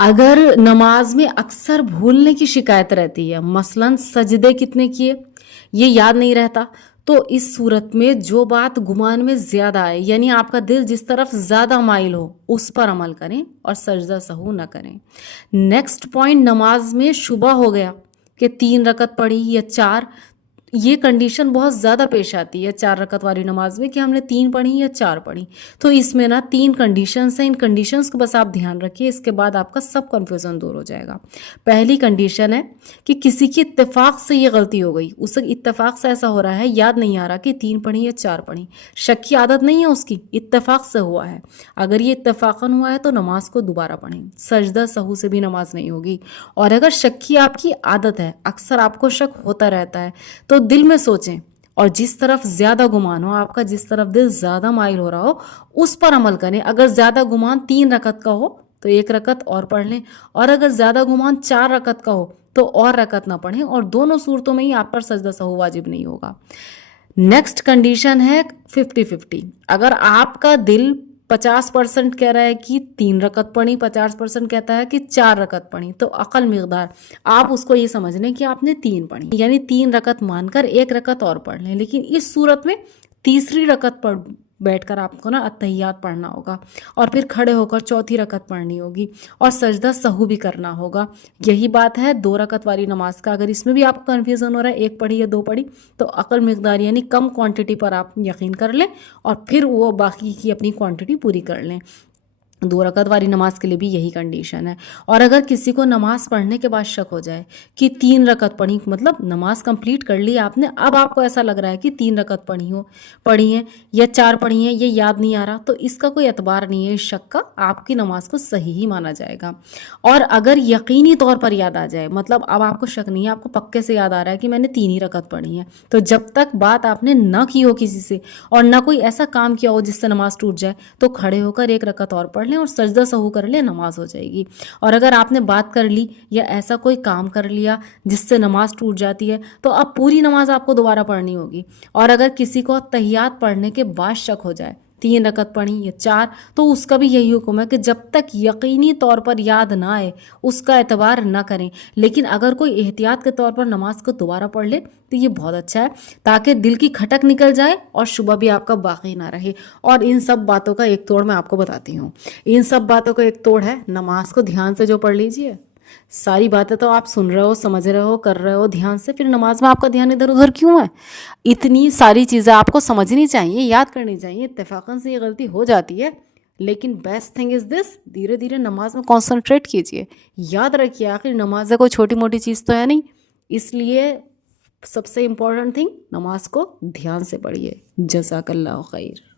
अगर नमाज में अक्सर भूलने की शिकायत रहती है, मसलन सजदे कितने किए ये याद नहीं रहता, तो इस सूरत में जो बात गुमान में ज़्यादा है, यानी आपका दिल जिस तरफ ज़्यादा माइल हो, उस पर अमल करें और सजदा सहू ना करें। नेक्स्ट पॉइंट, नमाज में शुबा हो गया कि 3 रकत पढ़ी या 4, ये कंडीशन बहुत ज़्यादा पेश आती है 4 रकत वाली नमाज में कि हमने 3 पढ़ी या 4 पढ़ी। तो इसमें ना 3 कंडीशंस हैं, इन कंडीशंस को बस आप ध्यान रखिए, इसके बाद आपका सब कन्फ्यूज़न दूर हो जाएगा। पहली कंडीशन है कि किसी की इत्तेफाक से ये गलती हो गई, उसे इत्तेफाक से ऐसा हो रहा है, याद नहीं आ रहा कि 3 पढ़ी या 4 पढ़ी, शक की आदत नहीं है उसकी, इत्तेफाक से हुआ है। अगर ये इत्तेफाकन हुआ है तो नमाज को दोबारा पढ़ें, सजदा सहू से भी नमाज नहीं होगी। और अगर शक की आपकी आदत है, अक्सर आपको शक होता रहता है, तो दिल में सोचें और जिस तरफ ज़्यादा गुमान हो आपका, जिस तरफ दिल ज़्यादा माइल हो रहा हो, उस पर अमल करें। अगर ज़्यादा गुमान 3 रकत का हो तो 1 रकत और पढ़ लें, और अगर ज़्यादा गुमान 4 रकत का हो तो और रकत ना पढ़ें, और दोनों सूरतों में ही आप पर सजदा सहू वाजिब नहीं होगा। नेक्स्ट कंडीशन है 50-50। अगर आपका दिल 50% कह रहा है कि 3 रकत पढ़ी, 50% कहता है कि 4 रकत पढ़ी, तो अकल मिकदार आप उसको ये समझ लें कि आपने 3 पढ़ी, यानी 3 रकत मानकर 1 रकत और पढ़ लें। लेकिन इस सूरत में तीसरी रकत पढ़ बैठकर आपको ना अत्तहियात पढ़ना होगा, और फिर खड़े होकर चौथी रकत पढ़नी होगी, और सजदा सहू भी करना होगा। यही बात है 2 रकत वाली नमाज का। अगर इसमें भी आपको कन्फ्यूज़न हो रहा है 1 पढ़ी या 2 पढ़ी, तो अकल मिकदार यानी कम क्वांटिटी पर आप यकीन कर लें और फिर वो बाकी की अपनी क्वांटिटी पूरी कर लें। 2 रकत वाली नमाज के लिए भी यही कंडीशन है। और अगर किसी को नमाज पढ़ने के बाद शक हो जाए कि 3 रकत पढ़ी, मतलब नमाज कंप्लीट कर ली आपने, अब आपको ऐसा लग रहा है कि 3 रकत पढ़ी हैं या 4 पढ़ी हैं, ये याद नहीं आ रहा, तो इसका कोई एतबार नहीं है इस शक का, आपकी नमाज को सही ही माना जाएगा। और अगर यकीनी तौर पर याद आ जाए, मतलब अब आपको शक नहीं है, आपको पक्के से याद आ रहा है कि मैंने 3 ही रकत पढ़ी है, तो जब तक बात आपने न की हो किसी से और ना कोई ऐसा काम किया हो जिससे नमाज टूट जाए, तो खड़े होकर 1 रकत और पढ़ लें और सजदा सहू कर ले, नमाज हो जाएगी। और अगर आपने बात कर ली या ऐसा कोई काम कर लिया जिससे नमाज टूट जाती है, तो अब पूरी नमाज आपको दोबारा पढ़नी होगी। और अगर किसी को तहियात पढ़ने के बाद शक हो जाए 3 रकत पढ़ी या 4, तो उसका भी यही हुक्म है कि जब तक यकीनी तौर पर याद ना आए उसका एतबार ना करें। लेकिन अगर कोई एहतियात के तौर पर नमाज को दोबारा पढ़ ले तो ये बहुत अच्छा है, ताकि दिल की खटक निकल जाए और शुबह भी आपका बाकी ना रहे। और इन सब बातों का एक तोड़ मैं आपको बताती हूँ। इन सब बातों का एक तोड़ है, नमाज को ध्यान से जो पढ़ लीजिए, सारी बातें तो आप सुन रहे हो, समझ रहे हो, कर रहे हो ध्यान से, फिर नमाज में आपका ध्यान इधर उधर क्यों है? इतनी सारी चीज़ें आपको समझनी चाहिए, याद करनी चाहिए। इत्तेफाकन से ये गलती हो जाती है, लेकिन बेस्ट थिंग इज़ दिस, धीरे धीरे नमाज में कॉन्सेंट्रेट कीजिए। याद रखिए आखिर नमाज कोई छोटी मोटी चीज़ तो है नहीं, इसलिए सबसे इम्पोर्टेंट थिंग, नमाज को ध्यान से पढ़िए। जज़ाकल्लाहु खैर।